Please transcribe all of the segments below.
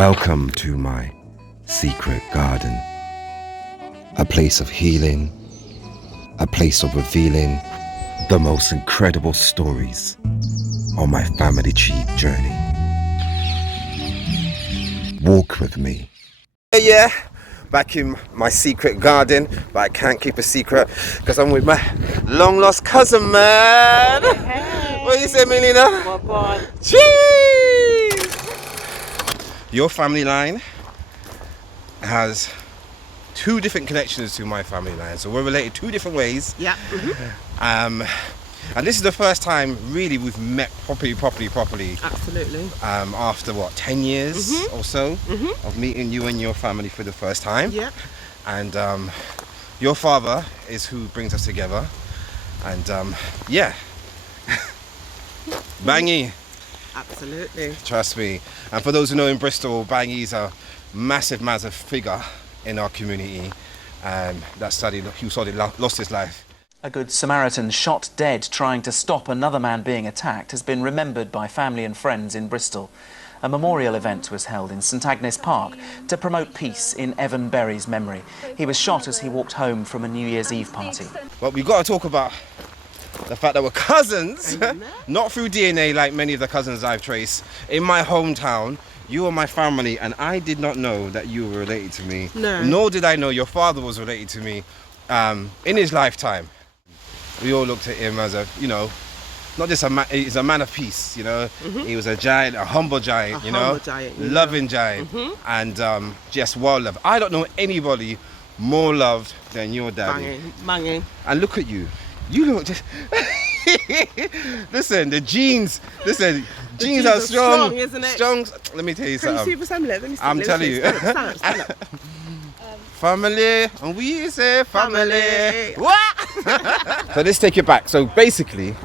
Welcome to my secret garden. A place of healing, a place of revealing the most incredible stories on my family tree journey. Walk with me. Yeah, back in my secret garden, but I can't keep a secret because I'm with my long lost cousin, man. Hey. What do you say, Milena? My boy. Cheese! Your family line has two different connections to my family line, so we're related two different ways. Yeah. And this is the first time really we've met properly. Absolutely. After what, 10 years or so of meeting you and your family for the first time. Yeah. And your father is who brings us together. And yeah, Bangy. Absolutely. Trust me. And for those who know in Bristol, Bangy's a massive figure in our community. Lost his life. A Good Samaritan shot dead trying to stop another man being attacked has been remembered by family and friends in Bristol. A memorial event was held in St Agnes Park to promote peace in Evon Berry's memory. He was shot as he walked home from a New Year's Eve party. Well, we've got to talk about the fact that we're cousins, not through DNA like many of the cousins I've traced. In my hometown, you are my family, and I did not know that you were related to me. No. Nor did I know your father was related to me in his lifetime. We all looked at him as a, not just a man, he's a man of peace, He was a giant, a humble giant, loving giant, and just well loved. I don't know anybody more loved than your daddy. Bangy. And look at you. You look just... Listen, the genes are strong. Isn't it? Strong. Let me tell you something. Can you see Let me see. I'm telling you. Stand up. Family, and we say family. What? So let's take it back. So basically,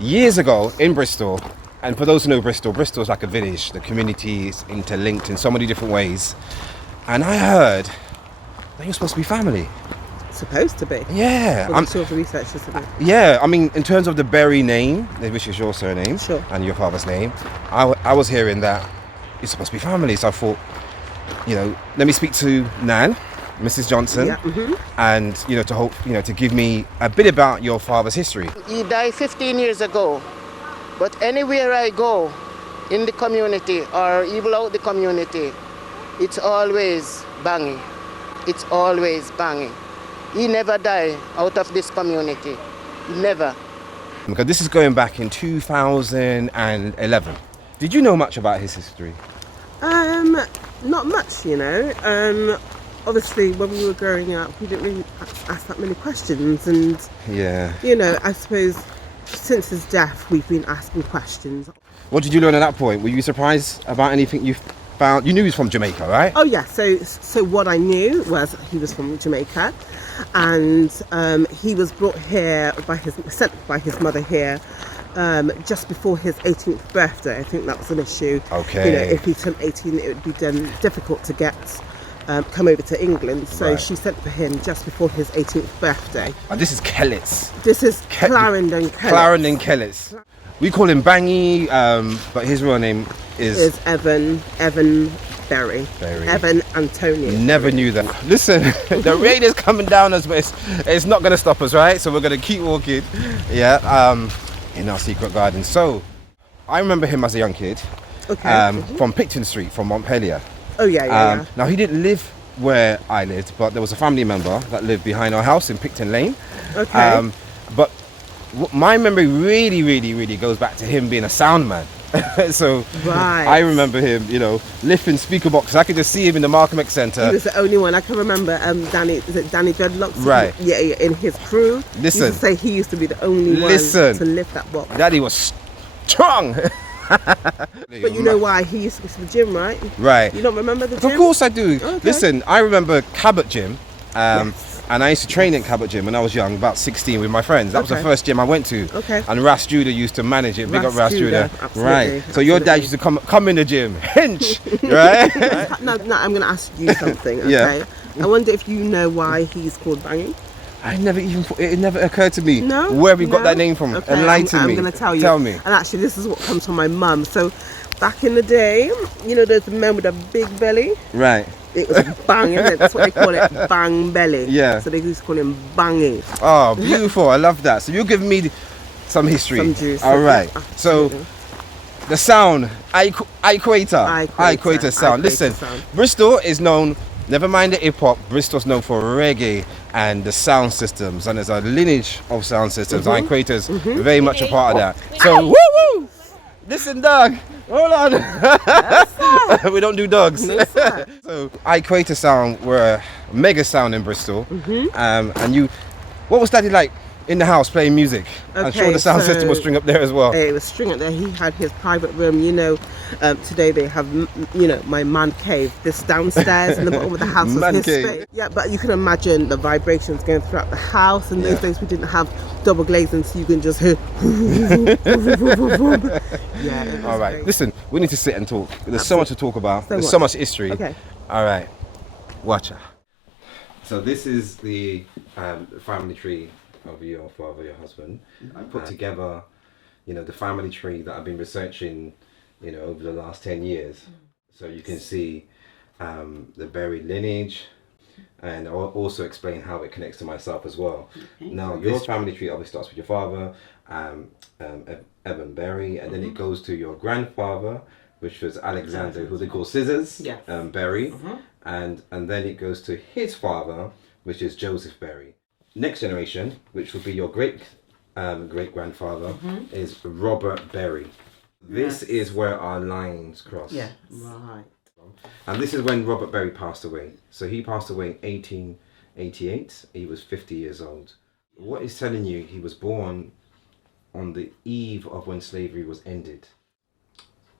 years ago in Bristol, and for those who know Bristol is like a village. The community is interlinked in so many different ways. And I heard that you're supposed to be family. Supposed to be. Yeah. I'm sure the researchers have been. Yeah, I mean, in terms of the Berry name, which is your surname, sure, and your father's name, I was hearing that you're supposed to be family. So I thought, let me speak to Nan, Mrs. Johnson, and to give me a bit about your father's history. He died 15 years ago, but anywhere I go in the community or even out the community, it's always Bangy. It's always Bangy. He never died out of this community. Never. Because this is going back in 2011. Did you know much about his history? Not much, Obviously, when we were growing up, we didn't really ask that many questions, and I suppose since his death, we've been asking questions. What did you learn at that point? Were you surprised about anything you found? You knew he was from Jamaica, right? Oh yeah. So what I knew was he was from Jamaica, and he was brought here sent by his mother here. Just before his 18th birthday. I think that was an issue. Okay. If he turned 18, it would be difficult to come over to England. So she sent for him just before his 18th birthday. And this is Kellets. This is Clarendon Kellets. Clarendon Kellets. We call him Bangy, but his real name is Evon Berry. Evon Antonio. Never knew that. Listen, the rain is coming down us, but it's not going to stop us, right? So we're going to keep walking. Yeah. In our secret garden. So I remember him as a young kid, from Picton Street, from Montpellier. Oh yeah. Now he didn't live where I lived, but there was a family member that lived behind our house in Picton Lane. Okay. But my memory really goes back to him being a sound man. So I remember him, lifting speaker boxes. I could just see him in the Markham X Centre. He was the only one. I can remember Danny Dreadlocks? Right. Yeah, in his crew. Listen. He used to say he used to be the only one to lift that box. Daddy was strong. But you know why? He used to go to the gym, right? Right. You don't remember the gym? Of course I do. Okay. Listen, I remember Cabot Gym. Yes. And I used to train in Cabot Gym when I was young, about 16, with my friends. That was the first gym I went to. Okay. And Ras Judah used to manage it. Big up Ras Judah. Absolutely. Right. So your dad used to come in the gym, hench, right? No, I'm going to ask you something, okay? Yeah. I wonder if you know why he's called Bangy. It never occurred to me. No? Where we got that name from. Okay, Enlighten me. I'm going to tell you. Tell me. And actually, this is what comes from my mum. So Back in the day, you know, there's the men with a big belly. Right. It was bang, isn't it? That's what they call it, bang belly. Yeah. So they used to call him Bangy. Oh, beautiful. I love that. So you're giving me some history. Some juice. All right. So the sound, equator sound. Listen, Bristol is known, never mind the hip hop, Bristol's known for reggae and the sound systems. And there's a lineage of sound systems. Equator's very much a part of that. So, woo! Listen, dog. Hold on. We don't do dogs. No, sir. So, Equator Sound were a mega sound in Bristol. And you, what was Daddy like in the house playing music? I'm sure the sound system was string up there as well. It was string up there. He had his private room. You know, today they have, you know, my man cave. This downstairs in the bottom of the house was Man his cave. space. Yeah, but you can imagine the vibrations going throughout the house. In those days we didn't have double glazing, so you can just hear. Yeah. All right. Listen, we need to sit and talk. There's so much to talk about. There's so much history. Okay. All right. Watch out. So this is the family tree of your father, your husband. I put together, you know, the family tree that I've been researching, you know, over the last 10 years. So you can see the Berry lineage, and I'll also explain how it connects to myself as well. Now, this family tree obviously starts with your father, Evon Berry, and then it goes to your grandfather, which was Alexander, who they call Scissors, Berry, and then it goes to his father, which is Joseph Berry. Next generation, which would be your great grandfather, is Robert Berry. This is where our lines cross. Yeah. Right. And this is when Robert Berry passed away. So he passed away in 1888. He was 50 years old. What is telling you, he was born on the eve of when slavery was ended.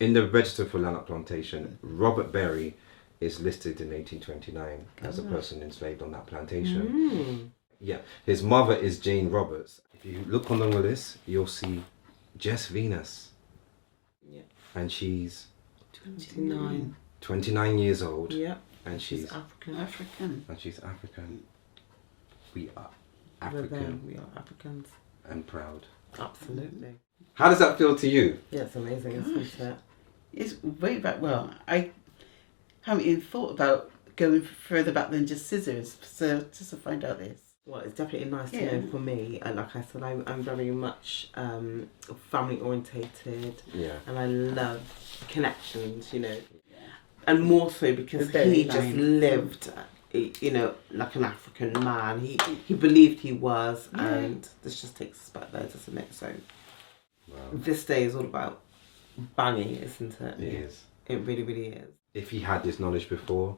In the register for Lanark Plantation, Robert Berry is listed in 1829 as a person enslaved on that plantation. Yeah, his mother is Jane Roberts. If you look on the list, you'll see Jess Venus. Yeah. And she's 29 years old. Yeah. And she's African. And she's African. We are We're African them. We are Africans. and proud. Absolutely. How does that feel to you? Yeah, it's amazing, isn't it? It's way back. Well, I haven't even thought about going further back than just Scissors. So just to find out this. Well, it's definitely nice to know for me. Like I said, I'm very much family orientated. Yeah. And I love connections, you know. And more so because Very he just lived, you know, like an African man. He believed he was, and this just takes us back there, doesn't it? So this day is all about Bangy, isn't it? It is. It really, really is. If he had this knowledge before,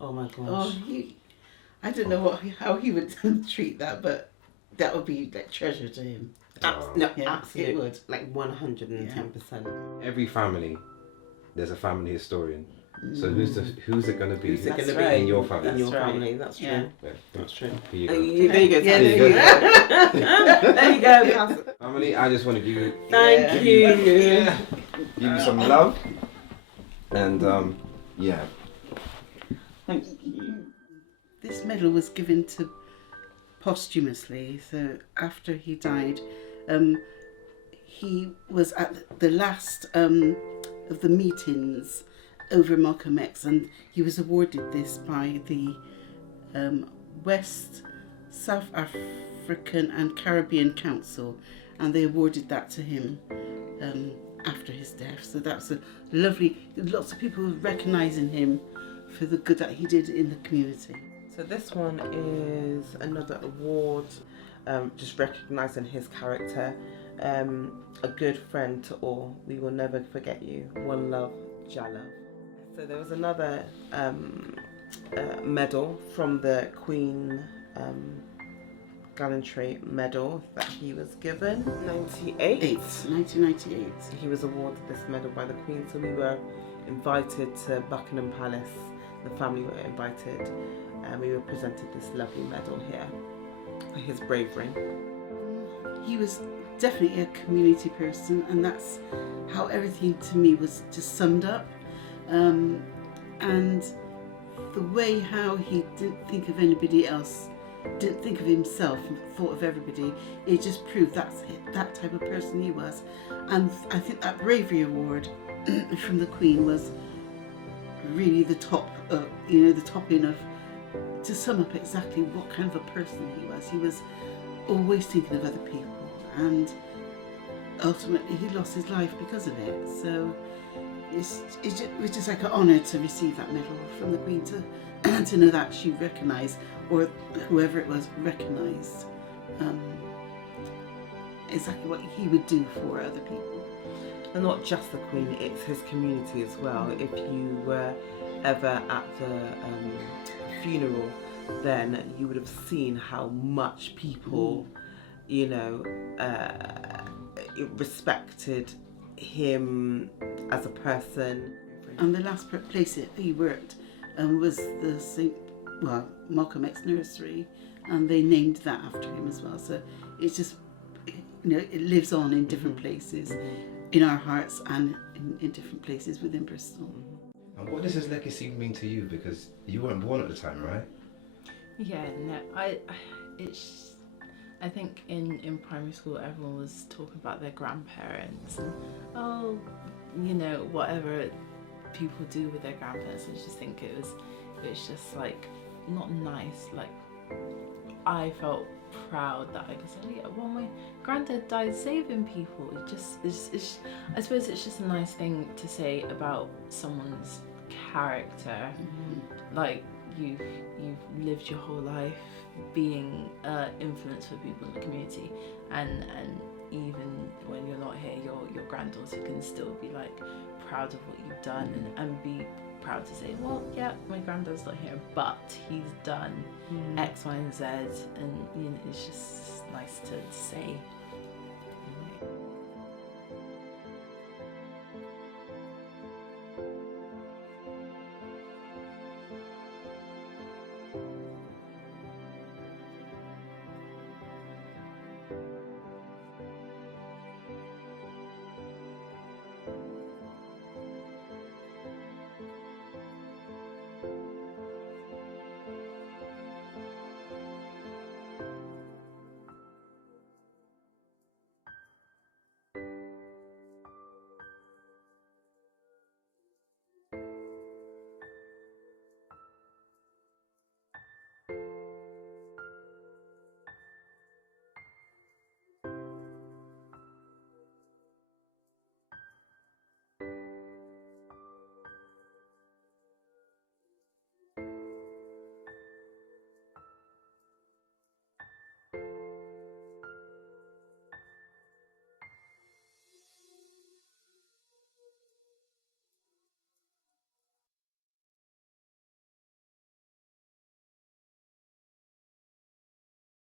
Oh my gosh. Oh, I don't know how he would treat that, but that would be like treasure to him. No, Yeah, absolutely. it would. Like 110%. every family, there's a family historian. So who's it going to be? Who's it going to That's be in your family? In your That's right. family, that's true. Yeah. Yeah, That's true. Here you go. There you go. Yeah, There you go. There you go. Family, I just want to give you Thank you. give you some love, and yeah. This medal was given to posthumously. So after he died, he was at the last of the meetings over Malcolm X, and he was awarded this by the West South African and Caribbean Council, and they awarded that to him after his death. So that's a lovely, lots of people recognising him for the good that he did in the community. So this one is another award, just recognising his character. A good friend to all. We will never forget you. One love, Jala. So there was another medal from the Queen Gallantry Medal that he was given. 1998. He was awarded this medal by the Queen. So we were invited to Buckingham Palace. The family were invited, and we were presented this lovely medal here for his bravery. He was definitely a community person, and that's how everything to me was just summed up. And the way how he didn't think of anybody else, didn't think of himself, thought of everybody, it just proved that's that type of person he was. And I think that bravery award from the Queen was really the top, the top end of, to sum up exactly what kind of a person he was. He was always thinking of other people, and ultimately he lost his life because of it. So it's just like an honour to receive that medal from the Queen, to know that she recognised, or whoever it was recognised, exactly what he would do for other people. And not just the Queen, it's his community as well. If you were ever at the funeral, then you would have seen how much people, respected him as a person. And the last place he worked was the Malcolm X nursery, and they named that after him as well. So it's just, it lives on in different places, in our hearts, and in different places within Bristol. And what does his legacy mean to you? Because you weren't born at the time, right? Yeah, no, I think in primary school everyone was talking about their grandparents and whatever people do with their grandparents. I just think it was just like not nice. Like I felt proud that I could say, yeah, well, my granddad died saving people. I suppose it's just a nice thing to say about someone's character. Like you've lived your whole life being influence for people in the community, and even when you're not here, your granddaughter can still be like proud of what you've done, and be proud to say, well, yeah, my granddad's not here, but he's done X, Y, and Z, and it's just nice to say.